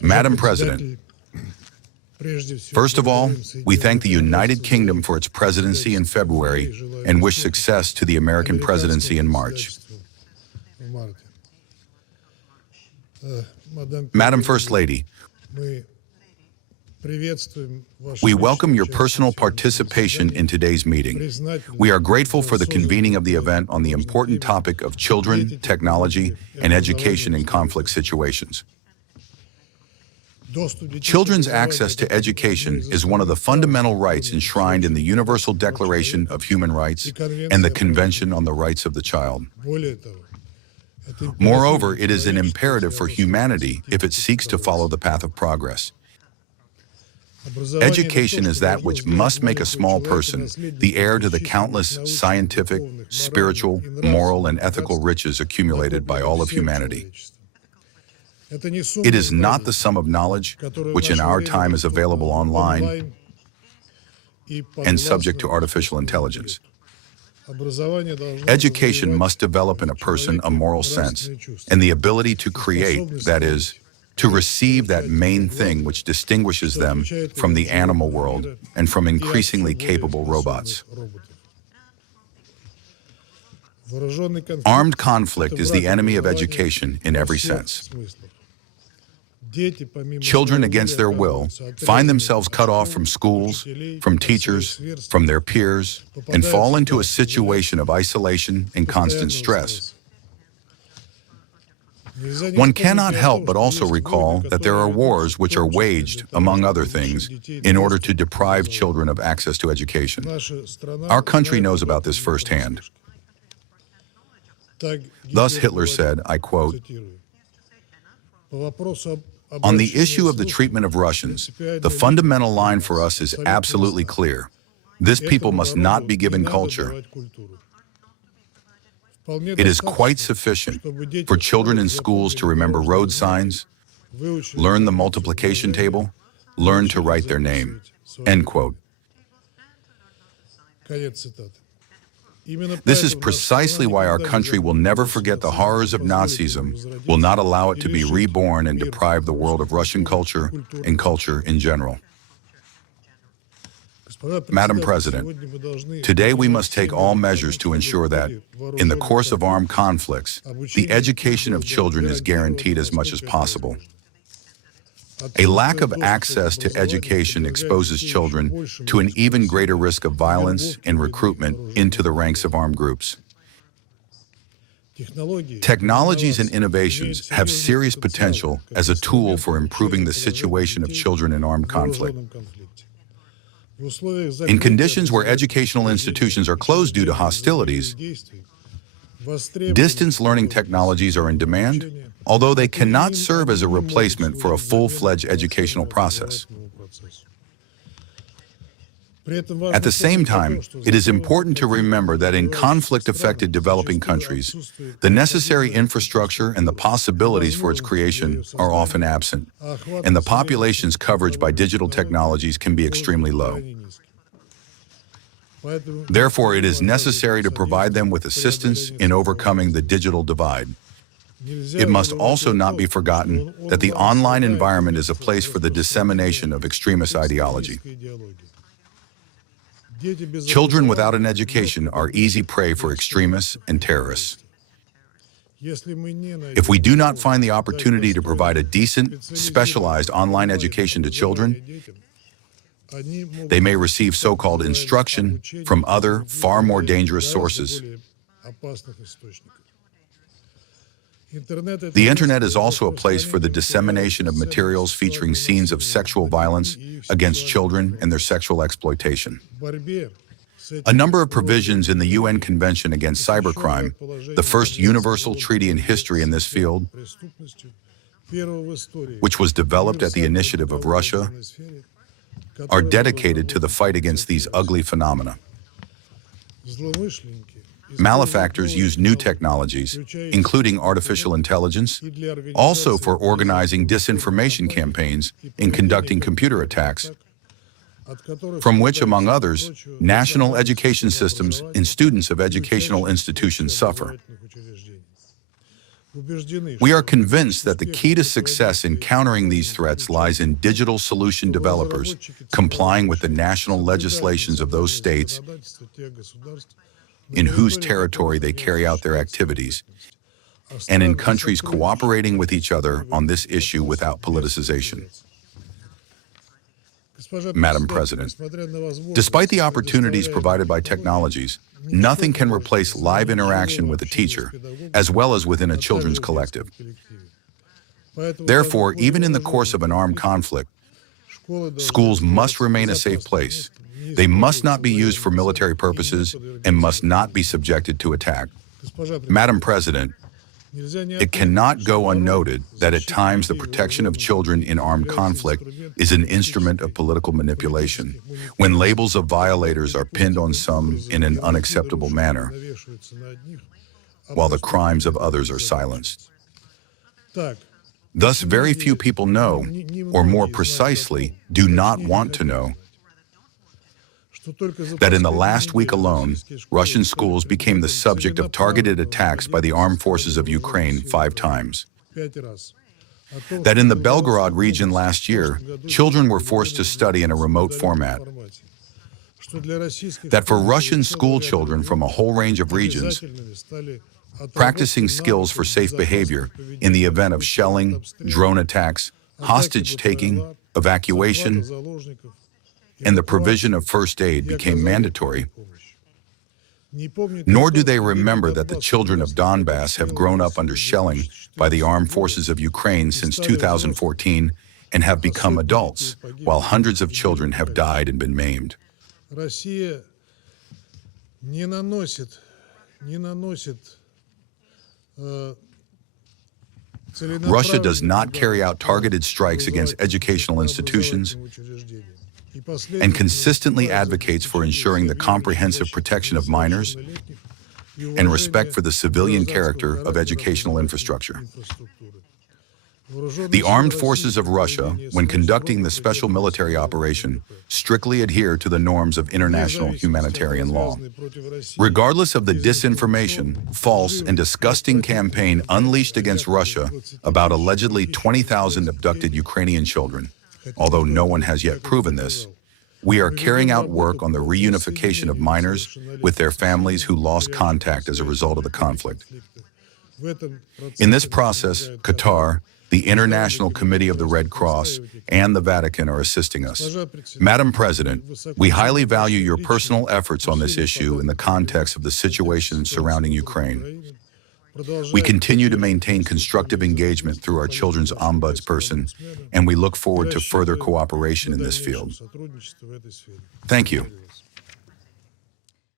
Madam President, first of all, we thank the United Kingdom for its presidency in February and wish success to the American presidency in March. Madam First Lady, we welcome your personal participation in today's meeting. We are grateful for the convening of the event on the important topic of children, technology, and education in conflict situations. Children's access to education is one of the fundamental rights enshrined in the Universal Declaration of Human Rights and the Convention on the Rights of the Child. Moreover, it is an imperative for humanity if it seeks to follow the path of progress. Education is that which must make a small person the heir to the countless scientific, spiritual, moral, and ethical riches accumulated by all of humanity. It is not the sum of knowledge, which in our time is available online and subject to artificial intelligence. Education must develop in a person a moral sense and the ability to create, that is, to receive that main thing which distinguishes them from the animal world and from increasingly capable robots. Armed conflict is the enemy of education in every sense. Children, against their will, find themselves cut off from schools, from teachers, from their peers, and fall into a situation of isolation and constant stress. One cannot help but also recall that there are wars which are waged, among other things, in order to deprive children of access to education. Our country knows about this firsthand. Thus Hitler said, I quote, "On the issue of the treatment of Russians, the fundamental line for us is absolutely clear. This people must not be given culture. It is quite sufficient for children in schools to remember road signs, learn the multiplication table, learn to write their name." End quote. This is precisely why our country will never forget the horrors of Nazism, will not allow it to be reborn and deprive the world of Russian culture and culture in general. Madam President, today we must take all measures to ensure that, in the course of armed conflicts, the education of children is guaranteed as much as possible. A lack of access to education exposes children to an even greater risk of violence and recruitment into the ranks of armed groups. Technologies and innovations have serious potential as a tool for improving the situation of children in armed conflict. In conditions where educational institutions are closed due to hostilities, distance learning technologies are in demand, although they cannot serve as a replacement for a full-fledged educational process. At the same time, it is important to remember that in conflict-affected developing countries, the necessary infrastructure and the possibilities for its creation are often absent, and the population's coverage by digital technologies can be extremely low. Therefore, it is necessary to provide them with assistance in overcoming the digital divide. It must also not be forgotten that the online environment is a place for the dissemination of extremist ideology. Children without an education are easy prey for extremists and terrorists. If we do not find the opportunity to provide a decent, specialized online education to children, they may receive so-called instruction from other, far more dangerous sources. The Internet is also a place for the dissemination of materials featuring scenes of sexual violence against children and their sexual exploitation. A number of provisions in the UN Convention against Cybercrime, the first universal treaty in history in this field, which was developed at the initiative of Russia, are dedicated to the fight against these ugly phenomena. Malefactors use new technologies, including artificial intelligence, also for organizing disinformation campaigns and conducting computer attacks, from which, among others, national education systems and students of educational institutions suffer. We are convinced that the key to success in countering these threats lies in digital solution developers complying with the national legislations of those states in whose territory they carry out their activities, and in countries cooperating with each other on this issue without politicization. Madam President, despite the opportunities provided by technologies, nothing can replace live interaction with a teacher, as well as within a children's collective. Therefore, even in the course of an armed conflict, schools must remain a safe place. They must not be used for military purposes and must not be subjected to attack. Madam President, it cannot go unnoted that at times the protection of children in armed conflict is an instrument of political manipulation, when labels of violators are pinned on some in an unacceptable manner, while the crimes of others are silenced. Thus, very few people know, or more precisely, do not want to know, that in the last week alone, Russian schools became the subject of targeted attacks by the armed forces of Ukraine 5 times. That in the Belgorod region last year, children were forced to study in a remote format. That for Russian school children from a whole range of regions, practicing skills for safe behavior in the event of shelling, drone attacks, hostage-taking, evacuation, and the provision of first aid became mandatory, nor do they remember that the children of Donbass have grown up under shelling by the armed forces of Ukraine since 2014 and have become adults, while hundreds of children have died and been maimed. Russia does not carry out targeted strikes against educational institutions and consistently advocates for ensuring the comprehensive protection of minors and respect for the civilian character of educational infrastructure. The armed forces of Russia, when conducting the special military operation, strictly adhere to the norms of international humanitarian law. Regardless of the disinformation, false, and disgusting campaign unleashed against Russia about allegedly 20,000 abducted Ukrainian children, although no one has yet proven this, we are carrying out work on the reunification of minors with their families who lost contact as a result of the conflict. In this process, Qatar, the International Committee of the Red Cross, and the Vatican are assisting us. Madam President, we highly value your personal efforts on this issue in the context of the situation surrounding Ukraine. We continue to maintain constructive engagement through our children's ombudsperson, and we look forward to further cooperation in this field. Thank you.